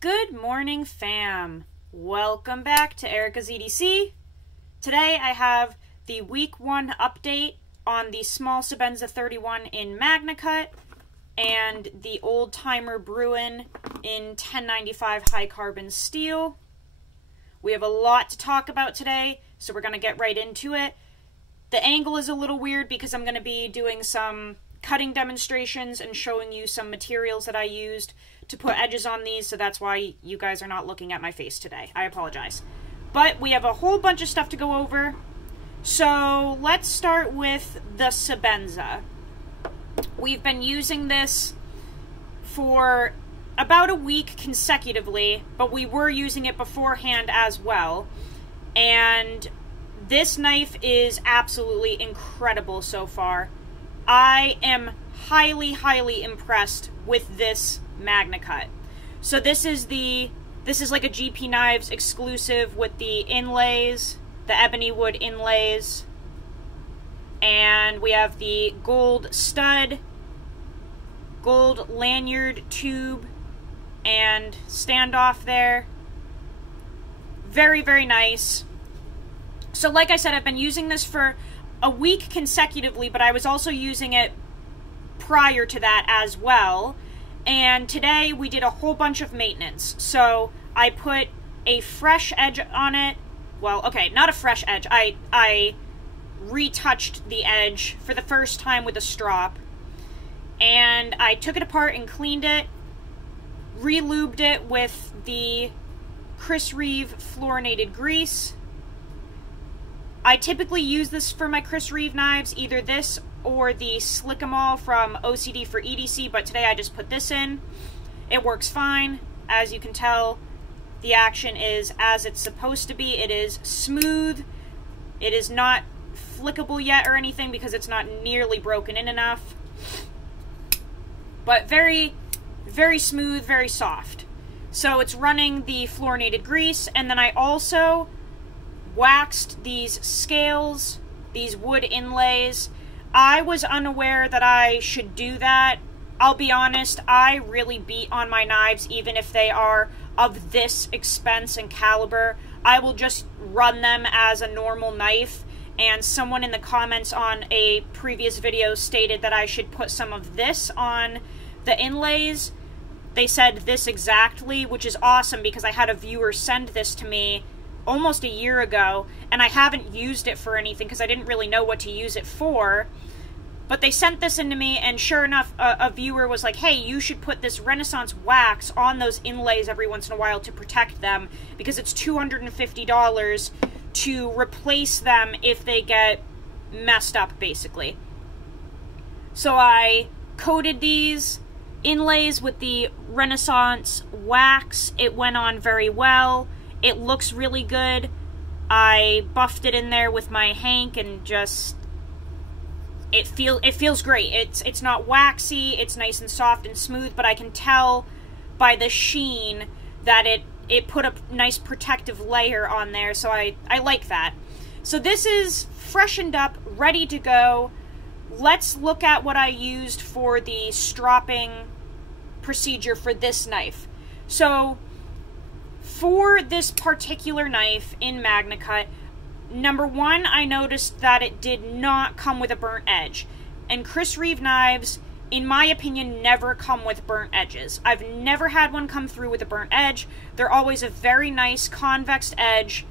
Good morning, fam. Welcome back to Erica's EDC. Today I have the week 1 update on the small Sebenza 31 in MAGNACUT and the old timer Bruin in 1095 high carbon steel. We have a lot to talk about today, so we're going to get right into it. The angle is a little weird because I'm going to be doing some cutting demonstrations and showing you some materials that I used to put edges on these, so that's why you guys are not looking at my face today. I apologize. But we have a whole bunch of stuff to go over. So let's start with the Sebenza. We've been using this for about a week consecutively, but we were using it beforehand as well. And this knife is absolutely incredible so far. I am highly, highly impressed with this MAGNACUT. So this is like a GP Knives exclusive with the inlays, the ebony wood inlays, and we have the gold stud, gold lanyard tube, and standoff there. Very, very nice. So like I said, I've been using this for a week consecutively, but I was also using it prior to that as well. And today we did a whole bunch of maintenance. So I put a fresh edge on it. Well, okay, not a fresh edge. I retouched the edge for the first time with a strop. And I took it apart and cleaned it. Re-lubed it with the Reeve fluorinated grease. I typically use this for my Reeve knives, either this or the Slick 'em All from OCD for EDC, but today I just put this in. It works fine. As you can tell, the action is as it's supposed to be. It is smooth. It is not flickable yet or anything because it's not nearly broken in enough. But very, very smooth, very soft. So it's running the fluorinated grease, and then I also waxed these scales, these wood inlays. I was unaware that I should do that. I'll be honest, I really beat on my knives even if they are of this expense and caliber. I will just run them as a normal knife, and someone in the comments on a previous video stated that I should put some of this on the inlays. They said this exactly, which is awesome because I had a viewer send this to me almost a year ago, and I haven't used it for anything because I didn't really know what to use it for. But they sent this into me, and sure enough, a viewer was like, hey, you should put this Renaissance wax on those inlays every once in a while to protect them, because it's $250 to replace them if they get messed up, basically. So I coated these inlays with the Renaissance wax. It went on very well. It looks really good. I buffed it in there with my Hank and just it feels great. It's not waxy, it's nice and soft and smooth, but I can tell by the sheen that it put a nice protective layer on there, so I like that. So this is freshened up, ready to go. Let's look at what I used for the stropping procedure for this knife. So for this particular knife in MAGNACUT, number one, I noticed that it did not come with a burnt edge. And Reeve knives, in my opinion, never come with burnt edges. I've never had one come through with a burnt edge. They're always a very nice convex edge,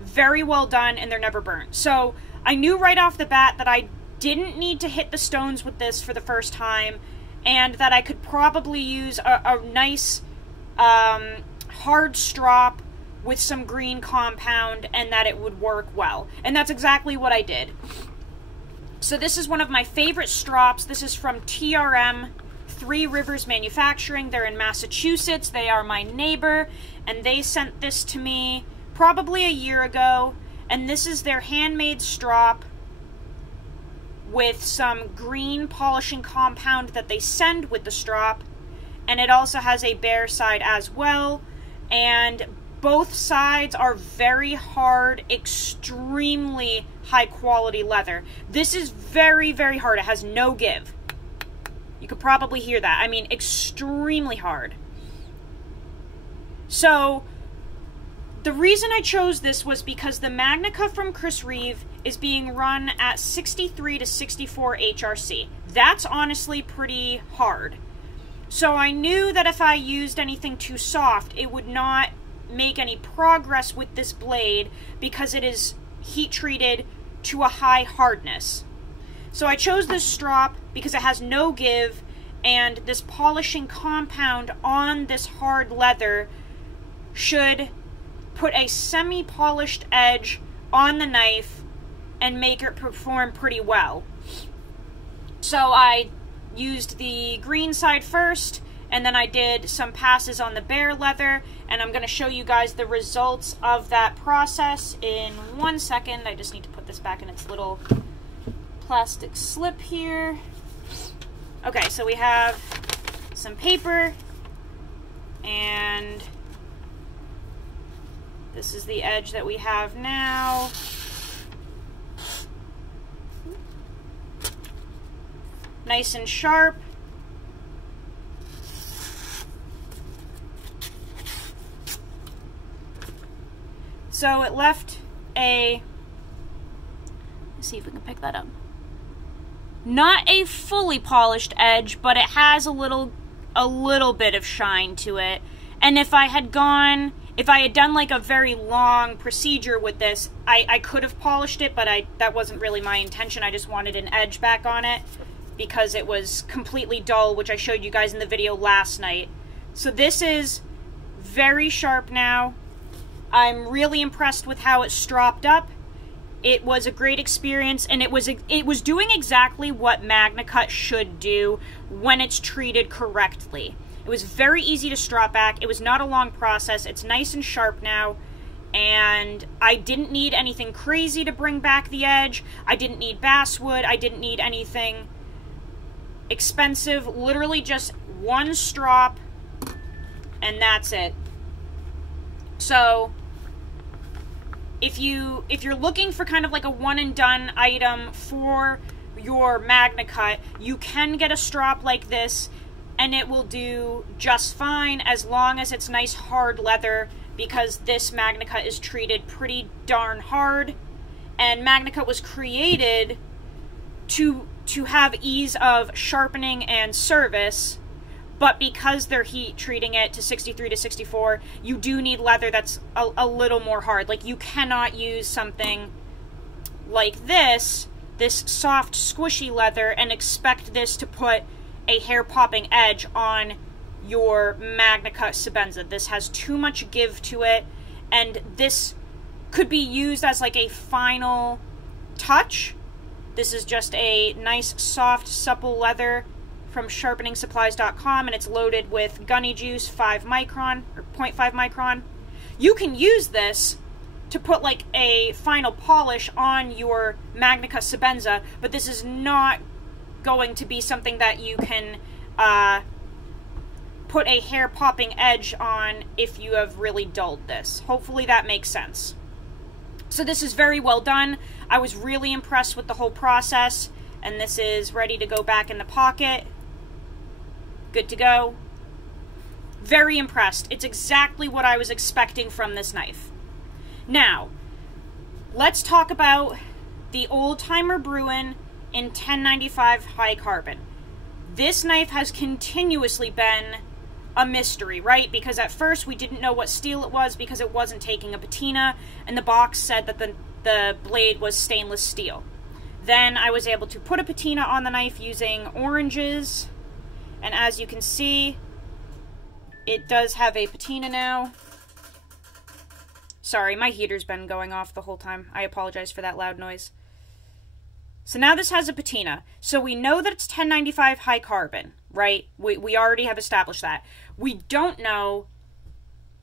very well done, and they're never burnt. So I knew right off the bat that I didn't need to hit the stones with this for the first time, and that I could probably use a nice hard strop with some green compound, and that it would work well. And that's exactly what I did. So this is one of my favorite strops. This is from TRM, Three Rivers Manufacturing. They're in Massachusetts. They are my neighbor, and they sent this to me probably a year ago. And this is their handmade strop with some green polishing compound that they send with the strop. And it also has a bare side as well. And both sides are very hard, extremely high quality leather. This is very, very hard. It has no give. You could probably hear that. I mean, extremely hard. So the reason I chose this was because the MAGNACUT from Reeve is being run at 63 to 64 HRC. That's honestly pretty hard. So I knew that if I used anything too soft, it would not make any progress with this blade because it is heat treated to a high hardness. So I chose this strop because it has no give, and this polishing compound on this hard leather should put a semi-polished edge on the knife and make it perform pretty well. So I used the green side first, and then I did some passes on the bare leather, and I'm going to show you guys the results of that process in 1 second. I just need to put this back in its little plastic slip here. Okay, so we have some paper, and this is the edge that we have now. Nice and sharp. So it left a, let's see if we can pick that up. Not a fully polished edge, but it has a little bit of shine to it. And if I had done like a very long procedure with this, I could have polished it, but that wasn't really my intention. I just wanted an edge back on it because it was completely dull, which I showed you guys in the video last night. So this is very sharp now. I'm really impressed with how it stropped up. It was a great experience, and it was doing exactly what MAGNACUT should do when it's treated correctly. It was very easy to strop back. It was not a long process. It's nice and sharp now, and I didn't need anything crazy to bring back the edge. I didn't need basswood. I didn't need anything expensive. Literally just one strop, and that's it. So if you're looking for kind of like a one and done item for your MAGNACUT, you can get a strop like this and it will do just fine as long as it's nice hard leather, because this MAGNACUT is treated pretty darn hard, and MAGNACUT was created to have ease of sharpening and service. But because they're heat treating it to 63 to 64, you do need leather that's a little more hard. Like, you cannot use something like this soft, squishy leather, and expect this to put a hair-popping edge on your MAGNACUT Sebenza. This has too much give to it, and this could be used as like a final touch. This is just a nice, soft, supple leather from sharpeningsupplies.com, and it's loaded with gunny juice 5 micron or 0.5 micron. You can use this to put like a final polish on your MAGNACUT Sebenza, but this is not going to be something that you can put a hair popping edge on if you have really dulled this. Hopefully that makes sense. So this is very well done. I was really impressed with the whole process, and this is ready to go back in the pocket. Good to go. Very impressed. It's exactly what I was expecting from this knife. Now, let's talk about the old-timer Bruin in 1095 high carbon. This knife has continuously been a mystery, right? Because at first we didn't know what steel it was because it wasn't taking a patina, and the box said that the blade was stainless steel. Then I was able to put a patina on the knife using oranges, and as you can see, it does have a patina now. Sorry, my heater's been going off the whole time. I apologize for that loud noise. So now this has a patina. So we know that it's 1095 high carbon, right? We already have established that. We don't know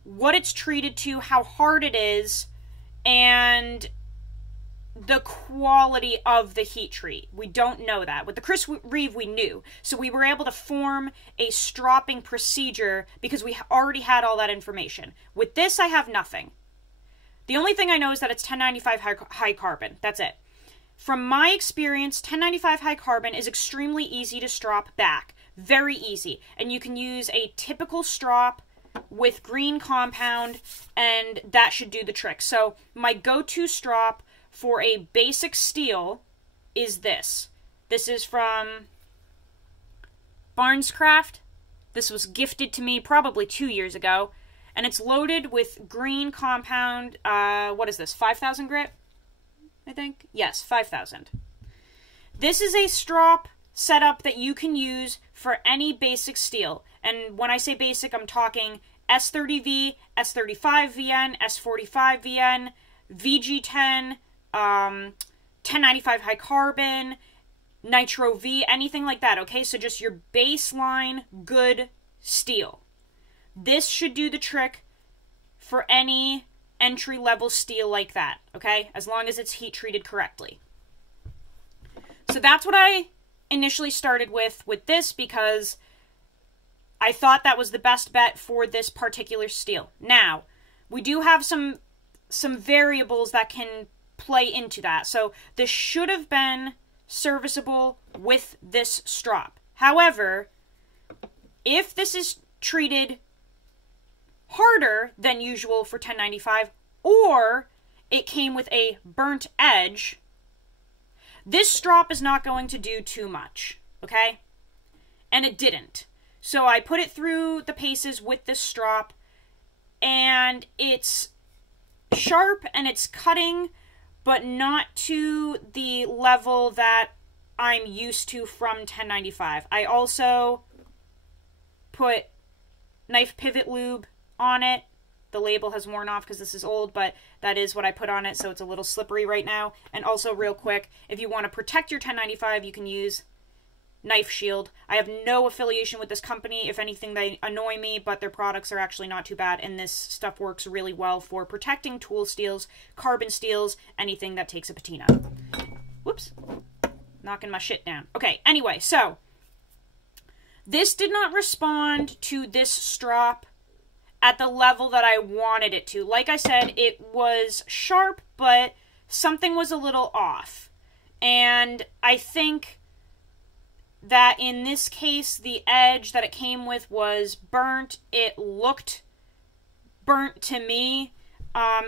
what it's treated to, how hard it is, and the quality of the heat treat. We don't know that. With the Reeve, we knew. So we were able to form a stropping procedure because we already had all that information. With this, I have nothing. The only thing I know is that it's 1095 high carbon. That's it. From my experience, 1095 high carbon is extremely easy to strop back. Very easy. And you can use a typical strop with green compound, and that should do the trick. So my go-to strop for a basic steel is this. This is from Barnescraft. This was gifted to me probably 2 years ago, and it's loaded with green compound. What is this, 5,000 grit, I think? Yes, 5,000. This is a strop setup that you can use for any basic steel. And when I say basic, I'm talking S30V, S35VN, S45VN, VG10, 1095 high carbon, Nitro V, anything like that, okay? So just your baseline good steel. This should do the trick for any entry-level steel like that, okay? As long as it's heat-treated correctly. So that's what I initially started with this, because I thought that was the best bet for this particular steel. Now, we do have some variables that can play into that. So this should have been serviceable with this strop. However, if this is treated harder than usual for 1095, or it came with a burnt edge, this strop is not going to do too much, okay? And it didn't. So I put it through the paces with this strop, and it's sharp and it's cutting, but not to the level that I'm used to from 1095. I also put knife pivot lube on it. The label has worn off because this is old, but that is what I put on it, so it's a little slippery right now. And also, real quick, if you want to protect your 1095, you can use Knife Shield. I have no affiliation with this company. If anything, they annoy me, but their products are actually not too bad, and this stuff works really well for protecting tool steels, carbon steels, anything that takes a patina. Whoops. Knocking my shit down. Okay, anyway, so this did not respond to this strop at the level that I wanted it to. Like I said, it was sharp, but something was a little off. And I think that in this case, the edge that it came with was burnt. It looked burnt to me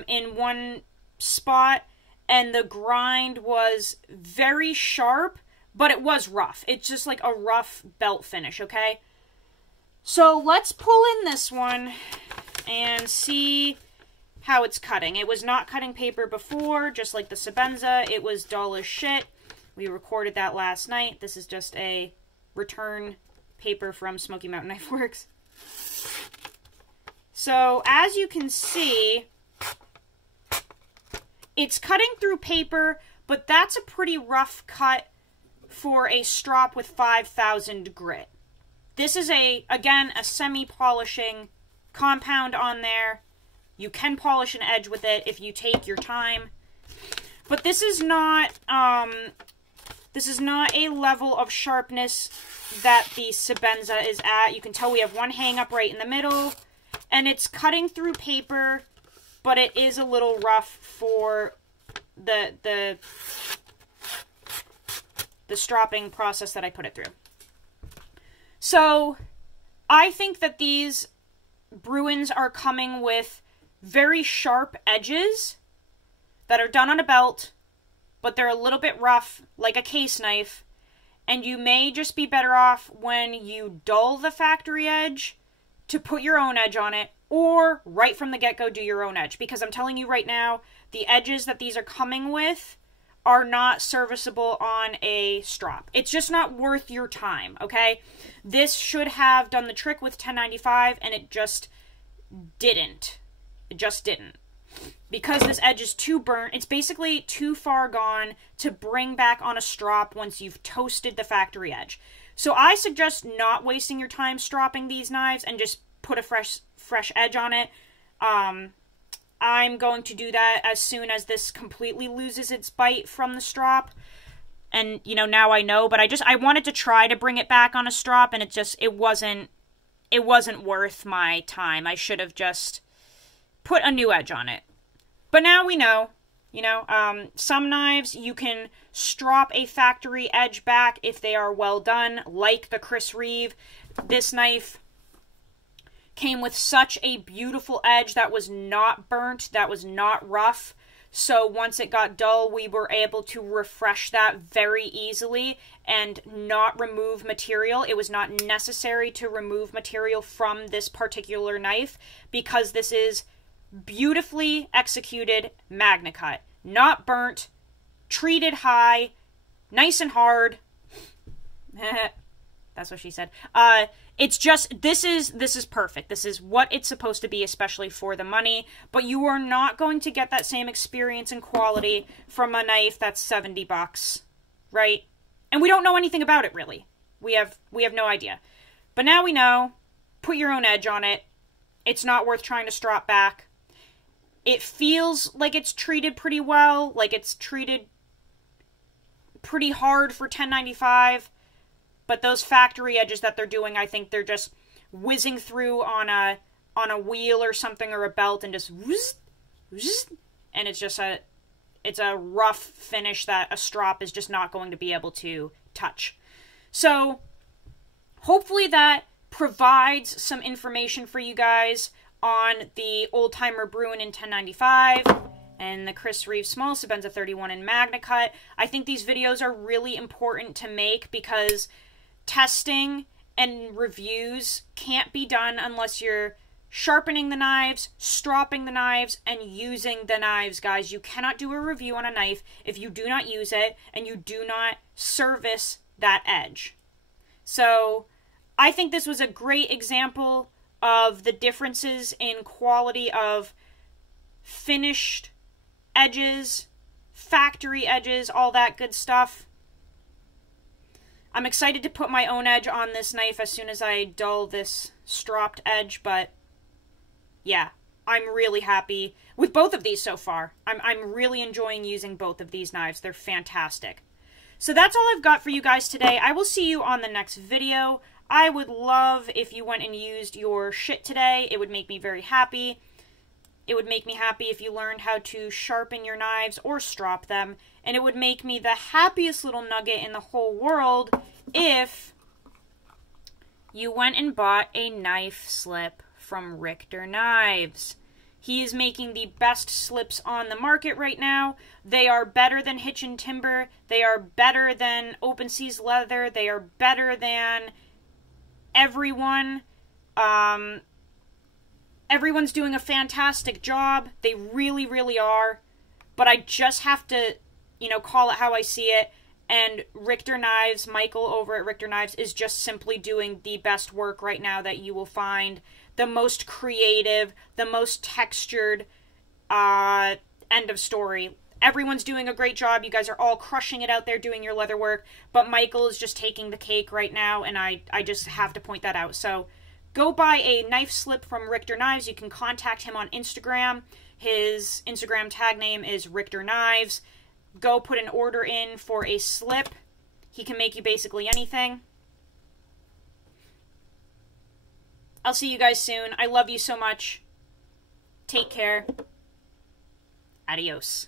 in one spot, and the grind was very sharp, but it was rough. It's just like a rough belt finish, okay? So let's pull in this one and see how it's cutting. It was not cutting paper before, just like the Sebenza. It was dull as shit. We recorded that last night. This is just a return paper from Smoky Mountain Knife Works. So, as you can see, it's cutting through paper, but that's a pretty rough cut for a strop with 5,000 grit. This is, again, a semi-polishing compound on there. You can polish an edge with it if you take your time. But this is not a level of sharpness that the Sebenza is at. You can tell we have one hang-up right in the middle, and it's cutting through paper, but it is a little rough for the stropping process that I put it through. So, I think that these Bruins are coming with very sharp edges that are done on a belt, but they're a little bit rough, like a case knife, and you may just be better off when you dull the factory edge to put your own edge on it, or right from the get-go do your own edge, because I'm telling you right now, the edges that these are coming with are not serviceable on a strop. It's just not worth your time, okay? This should have done the trick with 1095, and it just didn't. It just didn't. Because this edge is too burnt, it's basically too far gone to bring back on a strop once you've toasted the factory edge. So I suggest not wasting your time stropping these knives and just put a fresh edge on it. I'm going to do that as soon as this completely loses its bite from the strop. And, you know, now I know, but I wanted to try to bring it back on a strop, and it wasn't worth my time. I should have just put a new edge on it. But now we know, you know, some knives you can strop a factory edge back if they are well done, like the Reeve. This knife came with such a beautiful edge that was not burnt, that was not rough. So once it got dull, we were able to refresh that very easily and not remove material. It was not necessary to remove material from this particular knife because this is beautifully executed MAGNACUT. Not burnt, treated high, nice and hard. That's what she said. It's just, this is perfect. This is what it's supposed to be, especially for the money. But you are not going to get that same experience and quality from a knife that's $70, right? And we don't know anything about it, really. We have no idea. But now we know. Put your own edge on it. It's not worth trying to strap back. It feels like it's treated pretty well, like it's treated pretty hard for $10.95. But those factory edges that they're doing, I think they're just whizzing through on a wheel or something or a belt and just whoosh, whoosh, and it's a rough finish that a strop is just not going to be able to touch. So hopefully that provides some information for you guys on the old-timer Bruin in $10.95 and the Chris Reeve Small Sebenza 31 in MAGNACUT. I think these videos are really important to make because testing and reviews can't be done unless you're sharpening the knives, stropping the knives, and using the knives, guys. You cannot do a review on a knife if you do not use it and you do not service that edge. So I think this was a great example of the differences in quality of finished edges, factory edges, all that good stuff. I'm excited to put my own edge on this knife as soon as I dull this stropped edge, but yeah, I'm really happy with both of these so far. I'm really enjoying using both of these knives. They're fantastic. So that's all I've got for you guys today. I will see you on the next video. I would love if you went and used your shit today. It would make me very happy. It would make me happy if you learned how to sharpen your knives or strop them. And it would make me the happiest little nugget in the whole world if you went and bought a knife slip from Richter Knives. He is making the best slips on the market right now. They are better than Hitch and Timber. They are better than Open Seas Leather. They are better than everyone. Everyone's doing a fantastic job. They really, really are. But I just have to, call it how I see it. And Richter Knives, Michael over at Richter Knives, is just simply doing the best work right now that you will find. The most creative, the most textured, end of story. Everyone's doing a great job. You guys are all crushing it out there doing your leather work. But Michael is just taking the cake right now, and I just have to point that out. So go buy a knife slip from Richter Knives. You can contact him on Instagram. His Instagram tag name is Richter Knives. Go put an order in for a slip. He can make you basically anything. I'll see you guys soon. I love you so much. Take care. Adios.